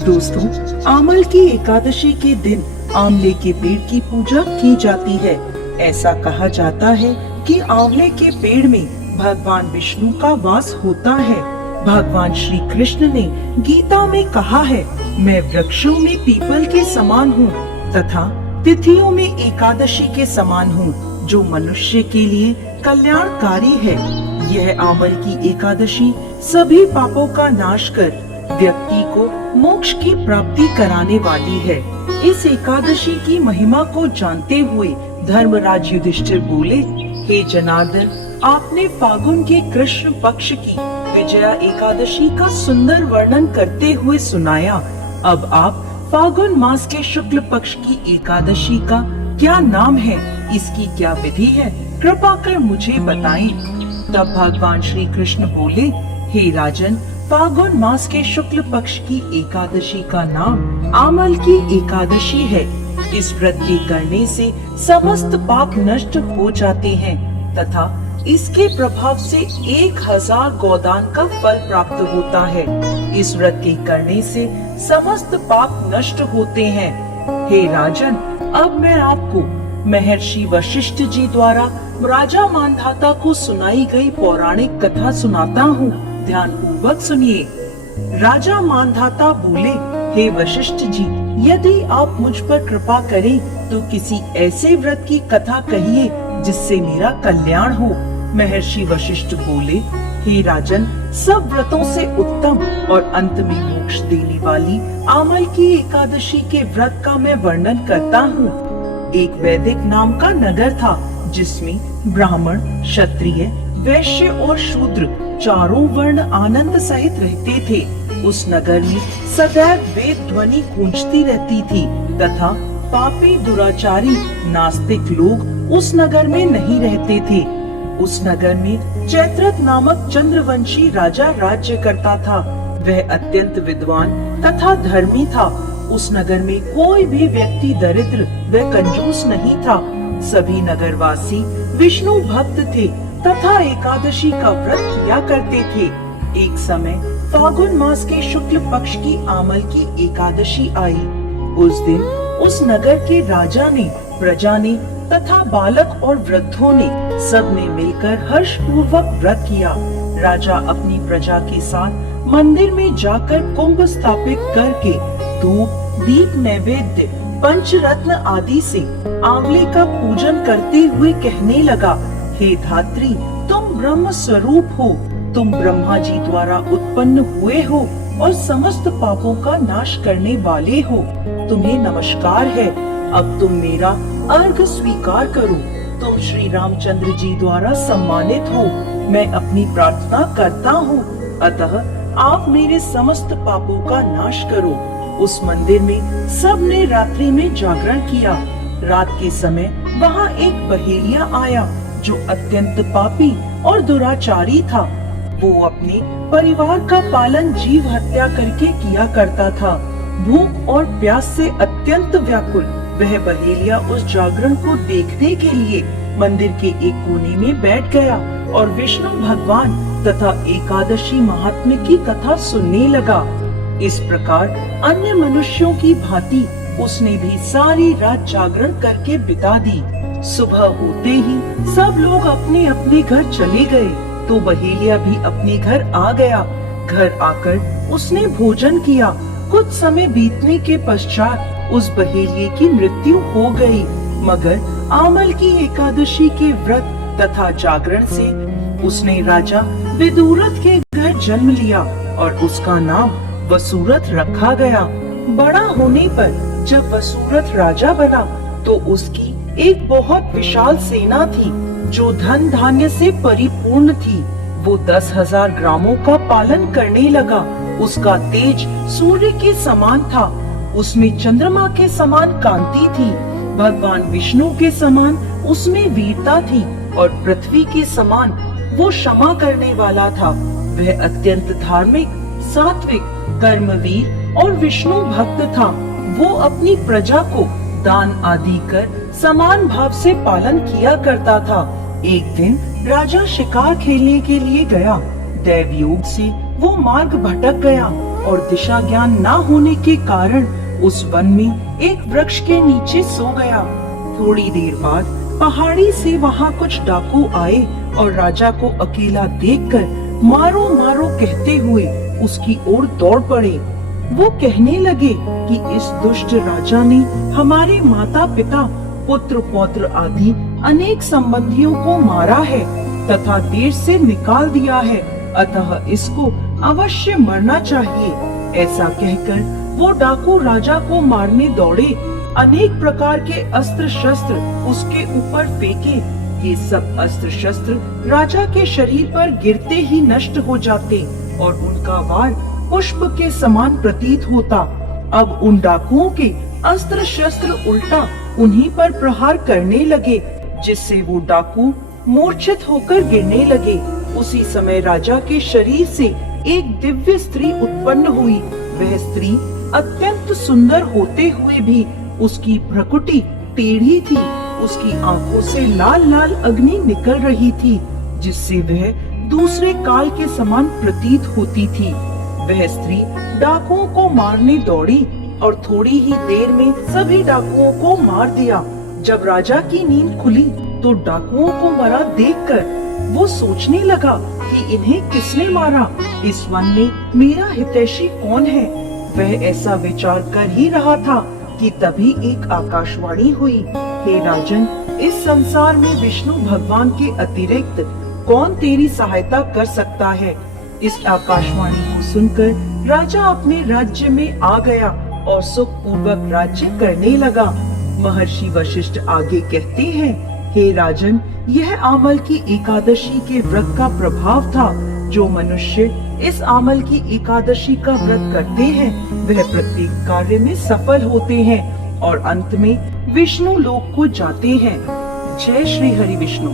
दोस्तों, आमल की एकादशी के दिन आंवले के पेड़ की पूजा की जाती है। ऐसा कहा जाता है कि आंवले के पेड़ में भगवान विष्णु का वास होता है। भगवान श्री कृष्ण ने गीता में कहा है, मैं वृक्षों में पीपल के समान हूँ तथा तिथियों में एकादशी के समान हूँ, जो मनुष्य के लिए कल्याणकारी है। यह आमल की एकादशी सभी पापों का नाश कर व्यक्ति को मोक्ष की प्राप्ति कराने वाली है। इस एकादशी की महिमा को जानते हुए धर्मराज युधिष्ठिर बोले, हे जनार्दन, आपने फागुन के कृष्ण पक्ष की विजया एकादशी का सुंदर वर्णन करते हुए सुनाया। अब आप फागुन मास के शुक्ल पक्ष की एकादशी का क्या नाम है, इसकी क्या विधि है, कृपा कर मुझे बताएं। तब भगवान श्री कृष्ण बोले, हे राजन, फागुन मास के शुक्ल पक्ष की एकादशी का नाम आमल की एकादशी है। इस व्रत के करने से समस्त पाप नष्ट हो जाते हैं तथा इसके प्रभाव से 1000 गोदान का फल प्राप्त होता है। इस व्रत के करने से समस्त पाप नष्ट होते हैं। हे राजन, अब मैं आपको महर्षि वशिष्ठ जी द्वारा राजा मांधाता को सुनाई गई पौराणिक कथा सुनाता हूँ, ध्यान पूर्वक सुनिए। राजा मांधाता बोले, हे वशिष्ठ जी, यदि आप मुझ पर कृपा करें तो किसी ऐसे व्रत की कथा कहिए जिससे मेरा कल्याण हो। महर्षि वशिष्ठ बोले, हे राजन, सब व्रतों से उत्तम और अंत में मोक्ष देने वाली आमल की एकादशी के व्रत का मैं वर्णन करता हूँ। एक वैदिक नाम का नगर था जिसमें ब्राह्मण, क्षत्रिय, वैश्य और शूद्र चारों वर्ण आनंद सहित रहते थे। उस नगर में सदैव वेद ध्वनि गूंजती रहती थी तथा पापी, दुराचारी, नास्तिक लोग उस नगर में नहीं रहते थे। उस नगर में चैत्रथ नामक चंद्रवंशी राजा राज्य करता था। वह अत्यंत विद्वान तथा धर्मी था। उस नगर में कोई भी व्यक्ति दरिद्र व कंजूस नहीं था। सभी नगरवासी विष्णु भक्त थे तथा एकादशी का व्रत किया करते थे। एक समय फागुन मास के शुक्ल पक्ष की आमल की एकादशी आई। उस दिन उस नगर के राजा ने, प्रजा ने तथा बालक और वृद्धों ने सब ने मिलकर हर्ष पूर्वक व्रत किया। राजा अपनी प्रजा के साथ मंदिर में जाकर कुंभ स्थापित करके धूप, दीप, नैवेद्य, पंचरत्न आदि से आंवले का पूजन करते हुए कहने लगा, हे धात्री, तुम ब्रह्म स्वरूप हो, तुम ब्रह्मा जी द्वारा उत्पन्न हुए हो और समस्त पापों का नाश करने वाले हो। तुम्हें नमस्कार है। अब तुम मेरा अर्घ स्वीकार करो। तुम श्री रामचंद्र जी द्वारा सम्मानित हो। मैं अपनी प्रार्थना करता हूँ, अतः आप मेरे समस्त पापों का नाश करो। उस मंदिर में सब ने रात्रि में जागरण किया। रात के समय वहाँ एक बहेलिया आया जो अत्यंत पापी और दुराचारी था। वो अपने परिवार का पालन जीव हत्या करके किया करता था। भूख और प्यास से अत्यंत व्याकुल वह बहेलिया उस जागरण को देखने के लिए मंदिर के एक कोने में बैठ गया और विष्णु भगवान तथा एकादशी महात्म्य की कथा सुनने लगा। इस प्रकार अन्य मनुष्यों की भांति उसने भी सारी रात जागरण करके बिता दी। सुबह होते ही सब लोग अपने अपने घर चले गए तो बहेलिया भी अपने घर आ गया। घर आकर उसने भोजन किया। कुछ समय बीतने के पश्चात उस बहेलिये की मृत्यु हो गई। मगर आमल की एकादशी के व्रत तथा जागरण से उसने राजा विदुरथ के घर जन्म लिया और उसका नाम वसुरथ रखा गया। बड़ा होने पर जब वसुरथ राजा बना तो उसकी एक बहुत विशाल सेना थी जो धन धान्य से परिपूर्ण थी। वो 10,000 ग्रामों का पालन करने लगा। उसका तेज सूर्य के समान था। उसमें चंद्रमा के समान कांति थी। भगवान विष्णु के समान उसमें वीरता थी और पृथ्वी के समान वो क्षमा करने वाला था। वह अत्यंत धार्मिक, सात्विक, कर्मवीर और विष्णु भक्त था। वो अपनी प्रजा को दान आदि कर समान भाव से पालन किया करता था। एक दिन राजा शिकार खेलने के लिए गया। दैव योग से वो मार्ग भटक गया और दिशा ज्ञान न होने के कारण उस वन में एक वृक्ष के नीचे सो गया। थोड़ी देर बाद पहाड़ी से वहाँ कुछ डाकू आए और राजा को अकेला देखकर मारो मारो कहते हुए उसकी ओर दौड़ पड़े। वो कहने लगे कि इस दुष्ट राजा ने हमारे माता पिता, पुत्र पौत्र आदि अनेक संबंधियों को मारा है तथा देश से निकाल दिया है, अतः इसको अवश्य मरना चाहिए। ऐसा कहकर वो डाकू राजा को मारने दौड़े। अनेक प्रकार के अस्त्र शस्त्र उसके ऊपर फेंके। ये सब अस्त्र शस्त्र राजा के शरीर पर गिरते ही नष्ट हो जाते और उनका वार पुष्प के समान प्रतीत होता। अब उन डाकुओं के अस्त्र शस्त्र उल्टा उन्हीं पर प्रहार करने लगे, जिससे वो डाकू मूर्छित होकर गिरने लगे। उसी समय राजा के शरीर से एक दिव्य स्त्री उत्पन्न हुई। वह स्त्री अत्यंत सुंदर होते हुए भी उसकी प्रकृति टेढ़ी थी। उसकी आंखों से लाल लाल अग्नि निकल रही थी, जिससे वह दूसरे काल के समान प्रतीत होती थी। वह स्त्री डाकुओं को मारने दौड़ी और थोड़ी ही देर में सभी डाकुओं को मार दिया। जब राजा की नींद खुली तो डाकुओं को मरा देखकर वो सोचने लगा कि इन्हें किसने मारा, इस वन में मेरा हितैषी कौन है। वह ऐसा विचार कर ही रहा था कि तभी एक आकाशवाणी हुई, हे राजन, इस संसार में विष्णु भगवान के अतिरिक्त कौन तेरी सहायता कर सकता है। इस आकाशवाणी को सुनकर राजा अपने राज्य में आ गया और सुख पूर्वक राज्य करने लगा। महर्षि वशिष्ठ आगे कहते हैं, हे राजन, यह आमल की एकादशी के व्रत का प्रभाव था। जो मनुष्य इस आमल की एकादशी का व्रत करते हैं वह प्रत्येक कार्य में सफल होते हैं और अंत में विष्णु लोक को जाते हैं। जय श्री हरि विष्णु।